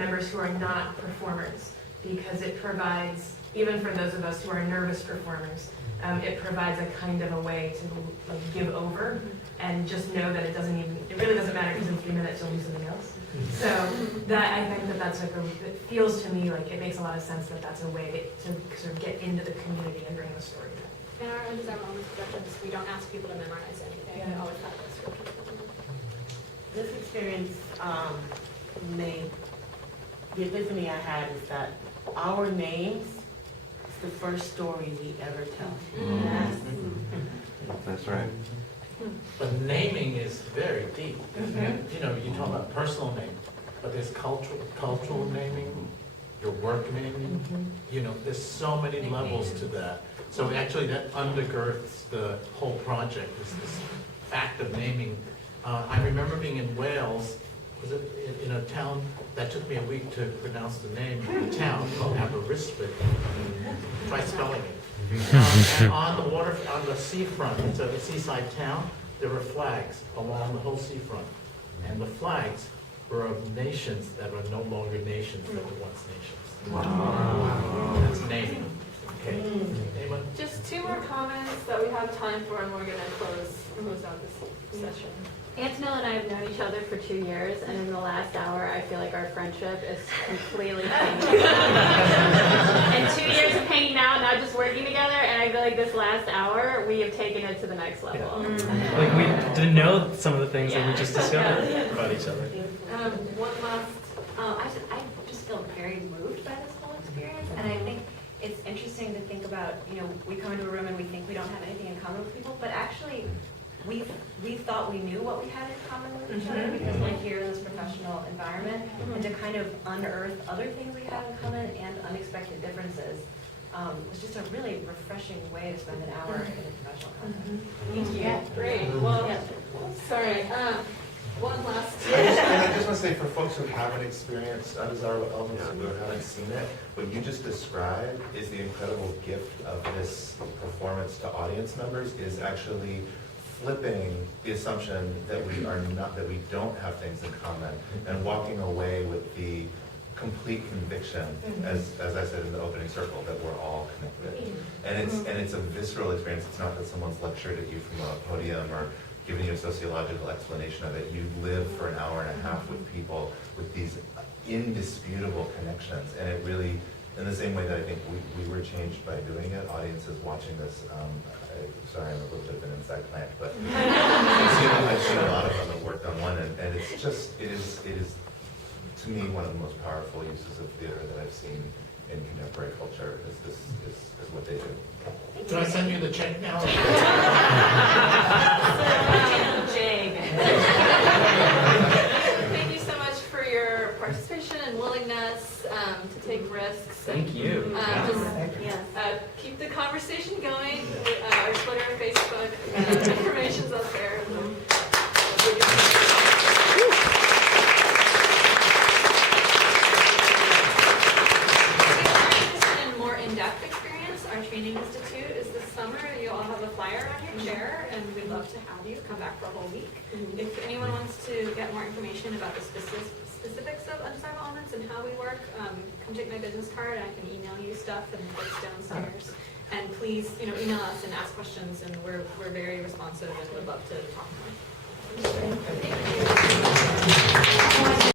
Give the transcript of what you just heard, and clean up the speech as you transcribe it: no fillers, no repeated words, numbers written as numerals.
members who are not performers, because it provides, even for those of us who are nervous performers, it provides a kind of a way to like give over and just know that it really doesn't matter because in 3 minutes you'll do something else. So that, I think that that's like it feels to me like it makes a lot of sense that that's a way to sort of get into the community and bring the story back. In our Undesirable Moments productions, we don't ask people to memorize anything. Yeah. We always have this for people. This experience the epiphany I had is that our names is the first story we ever tell. Yes. That's right. But naming is very deep, isn't it? You know, you talk about personal name, but there's cultural naming, your work naming. You know, there's so many levels to that. So actually that undergirds the whole project, is this fact of naming. I remember being in Wales, was it in a town that took me a week to pronounce the name of the town called Aberystwyth. Try spelling it. And on the seafront, it's a seaside town, there were flags along the whole seafront. And the flags were of nations that are no longer nations that were once nations. Wow. That's naming. Okay. Anyone? Just 2 more comments that we have time for, and we're going to close out this session. Antonella and I have known each other for 2 years, and in the last hour, I feel like our friendship is completely changed. And 2 years of hanging out, not just working together, and I feel like this last hour, we have taken it to the next level. Like we didn't know some of the things that we just discovered Yeah. about each other. One last. I just feel very moved by this whole experience, and I think it's interesting to think about, we come into a room and we think we don't have anything in common with people, but actually we thought we knew what we had in common with each other because we're here in this professional environment, and to kind of unearth other things we have in common and unexpected differences was just a really refreshing way to spend an hour in a professional context. Thank you. Great. Well, sorry. One last. And I just want to say, for folks who haven't experienced Undesirable Elements, who haven't seen it, what you just described is the incredible gift of this performance to audience members, is actually flipping the assumption that we don't have things in common, and walking away with the complete conviction, as I said in the opening circle, that we're all connected. And it's a visceral experience. It's not that someone's lectured at you from a podium or given you a sociological explanation of it. You live for an hour and a half with people with these indisputable connections, and it really, in the same way that I think we were changed by doing it, audiences watching this, sorry, I'm a little bit of an inside plant, but I've seen a lot of them that worked on one, and it's just, it is to me one of the most powerful uses of theater that I've seen in contemporary culture, is what they do. Do I send you the check now? Thank you so much for your participation and willingness to take risks. Thank you. Keep the conversation going. Our Twitter, Facebook, information's up there. And more in-depth experience, our training institute is this summer. You all have a flyer on your chair, and we'd love to have you come back for a whole week. If anyone wants to get more information about the specifics of Undesirable Elements and how we work, come take my business card, and I can email you stuff and it's downstairs. And please, email us and ask questions, and we're very responsive and would love to talk more. Thank you.